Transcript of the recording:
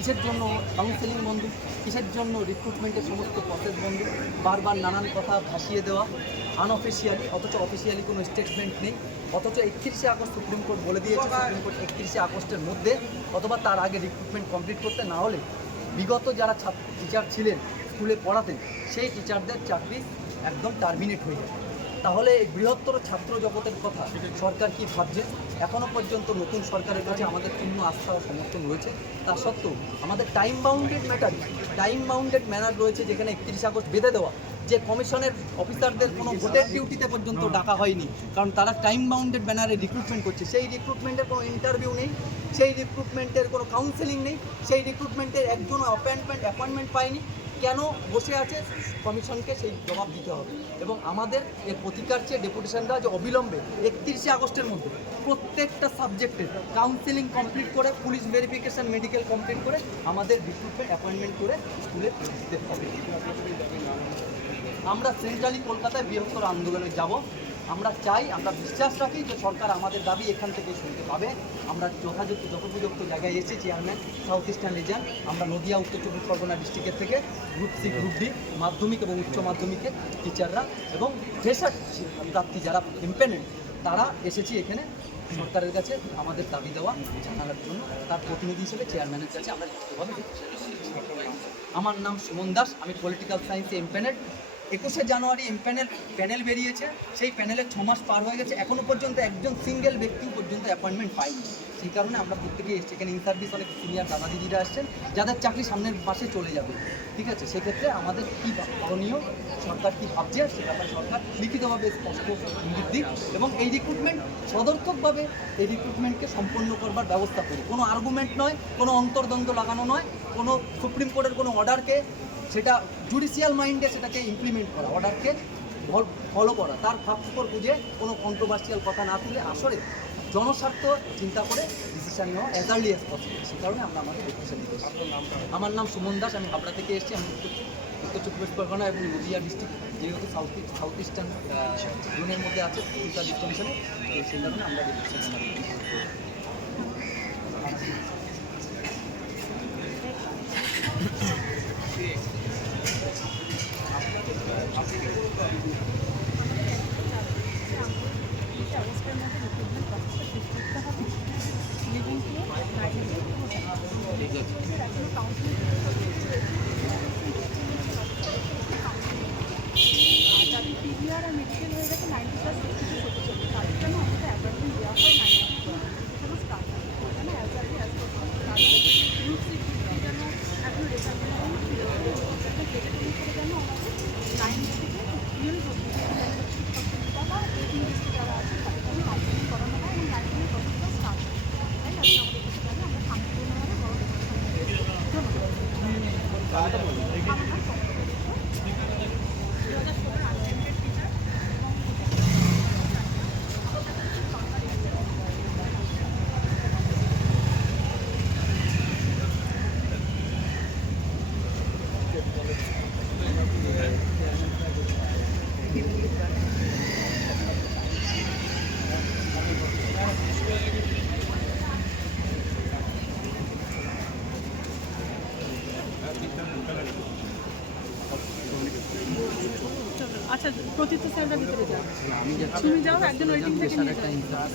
কিসের জন্য কাউন্সেলিং বন্ধ, কিসের জন্য রিক্রুটমেন্টের সমস্ত প্রসেস বন্ধ, বারবার নানান কথা ভাসিয়ে দেওয়া আনঅফিসিয়ালি, অথচ অফিসিয়ালি কোনো স্টেটমেন্ট নেই। অথচ 31শে আগস্ট সুপ্রিম কোর্ট বলে দিয়েছে সুপ্রিম কোর্ট 31শে আগস্টের মধ্যে অথবা তার আগে রিক্রুটমেন্ট কমপ্লিট করতে না হলে বিগত যারা টিচার ছিলেন স্কুলে পড়াতেন সেই টিচারদের চাকরি একদম টার্মিনেট হয়ে যাবে। তাহলে এই বৃহত্তর ছাত্র জগতের কথা সরকার কি ভাবছে? এখনও পর্যন্ত নতুন সরকারের কাছে আমাদের পূর্ণ আস্থা ও সমর্থন রয়েছে। তা সত্ত্বেও আমাদের টাইম বাউন্ডেড ম্যানার রয়েছে, যেখানে 31শে আগস্ট বেঁধে দেওয়া যে কমিশনের অফিসারদের কোনো ভোটের ডিউটিতে পর্যন্ত ডাকা হয়নি, কারণ তারা টাইম বাউন্ডেড ব্যানারে রিক্রুটমেন্ট করছে। সেই রিক্রুটমেন্টের কোনো ইন্টারভিউ নেই, সেই রিক্রুটমেন্টের কোনো কাউন্সেলিং নেই, সেই রিক্রুটমেন্টের একজনও অ্যাপয়েন্টমেন্ট পায়নি। কেন বসে আছে? কমিশনকে সেই জবাব দিতে হবে। এবং আমাদের এর প্রতিকার চেয়ে ডেপুটেশন দেওয়া যে অবিলম্বে 31শে আগস্টের মধ্যে প্রত্যেকটা সাবজেক্টের কাউন্সেলিং কমপ্লিট করে, পুলিশ ভেরিফিকেশন, মেডিকেল কমপ্লিট করে আমাদের রিক্রুটমেন্ট অ্যাপয়েন্টমেন্ট করে স্কুলে দিতে হবে। আমরা সেন্ট্রালি কলকাতায় বৃহত্তর আন্দোলনে যাব। আমরা চাই, আমরা বিশ্বাস রাখি যে সরকার আমাদের দাবি এখান থেকে শুনতে পাবে। আমরা যথোপযুক্ত জায়গায় এসে চেয়ারম্যান সাউথ ইস্টার্ন রিজন, আমরা নদিয়া উত্তর চব্বিশ পরগনা ডিস্ট্রিক্টের থেকে গ্রুপ সি, গ্রুপ ডি, মাধ্যমিক এবং উচ্চ মাধ্যমিকের টিচাররা এবং ফ্রেশার প্রার্থী যারা ইম্প্যানেন্ট তারা এসেছি এখানে সরকারের কাছে আমাদের দাবি দেওয়া জানানোর জন্য। তার প্রতিনিধি হিসেবে চেয়ারম্যানের কাছে আমরা লিখিতভাবে। আমার নাম সুমন দাস, আমি পলিটিক্যাল সায়েন্সে এমপ্যানেল। 21শে জানুয়ারি প্যানেল বেরিয়েছে, সেই প্যানেলের 6 মাস পার হয়ে গেছে, এখনও পর্যন্ত একজন সিঙ্গেল ব্যক্তিও পর্যন্ত অ্যাপয়েন্টমেন্ট পায়নি। সেই কারণে আমরা প্রত্যেকেই এসছি এখানে। ইন সার্ভিস অনেক সিনিয়র দাদা দিদিরা আসছেন যাদের চাকরি সামনের মাসে চলে যাবে। ঠিক আছে, সেক্ষেত্রে আমাদের কী করণীয়, সরকার কী ভাবছে সে ব্যাপারে সরকার লিখিতভাবে স্পষ্ট ইঙ্গিত দিক এবং এই রিক্রুটমেন্ট সদর্থকভাবে এই রিক্রুটমেন্টকে সম্পন্ন করবার ব্যবস্থা করি। কোনো আর্গুমেন্ট নয়, কোনো অন্তর্দ্বন্দ্ব লাগানো নয়, কোনো সুপ্রিম কোর্টের কোনো অর্ডারকে সেটা জুডিশিয়াল মাইন্ডে সেটাকে ইমপ্লিমেন্ট করা, অর্ডারকে ফলো করা, তার ফাঁকফোকর বুঝে কোনো কন্ট্রোভার্সিয়াল কথা না তুলে আসলে জনস্বার্থ চিন্তা করে ডিসিশন নেওয়া অ্যাজ আর্লি অ্যাজ পসিবল। সে কারণে আমরা আমাদের ডিসিশন নিতে এসেছি। আমার নাম সুমন দাস, আমি হাবড়া থেকে এসেছি। আমি উত্তর চব্বিশ পরগনা এবং নদিয়া ডিস্ট্রিক্ট যেহেতু সাউথ ইস্টার্ন জোনের মধ্যে আছে সার্ভিস কমিশনে, সেই কারণে আমরা ডিসিশন পিভিআর আর মেডিকেল হয়ে গেছে 90+ কিছু হতে চলছে, তাদের জন্য আমাদের অ্যাপয়েন্টমেন্ট দেওয়া হয় 90 স্টার্ট হয় না, অ্যাজ আর্লি অ্যাজ পসিবল। তারপরে গ্রুপ সি, গ্রুপ ডি যেন এখন রেজাল্টের জন্য যেন আমাদের 9 থেকে রিয়েল যারা আছে তাদের জন্য কাউন্সিলিং করানো হয় এবং 9 প্রসেসটা স্টার্ট হয়। তাই আজকে আমাদের কাছে জানি আমরা শান্তিপূর্ণভাবে বড় আচ্ছা, প্রতীর্থ স্যাররা ভিতরে যাও, তুমি যাও, একজন ওয়েটিং থেকে নিয়ে যাও।